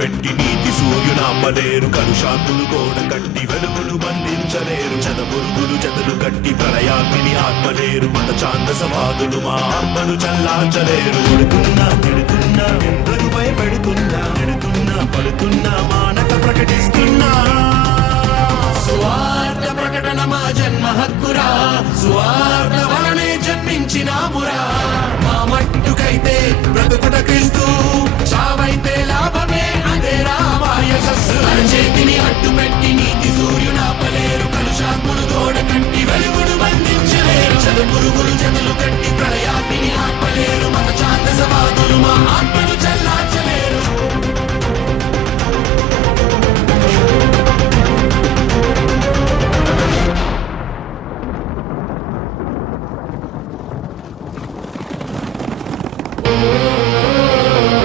పెట్టి నీతి సూర్యుడు అమ్మలేరు. కలుషాంతులు గోడ కట్టి వెలుగులు బంధించలేరు. చెద పురుగులు చెదలు కట్టి ప్రళయాగ్ని ఆత్మలేరు మత ఛాందసవాదులు మా ఆత్మను చల్లార్చలేరు. పెడుతున్నా పెడుతున్నా ఎందరు భయపెడుతున్నా పెడుతున్నా పడుతున్నా మానక ప్రకటిస్తున్నా. స్వార్థ ప్రకటన మా జన్మ హక్కురా. స్వార్థ వలనే జన్మించినామురా. మా మట్టుకైతే మురుగులు జనులు కట్టి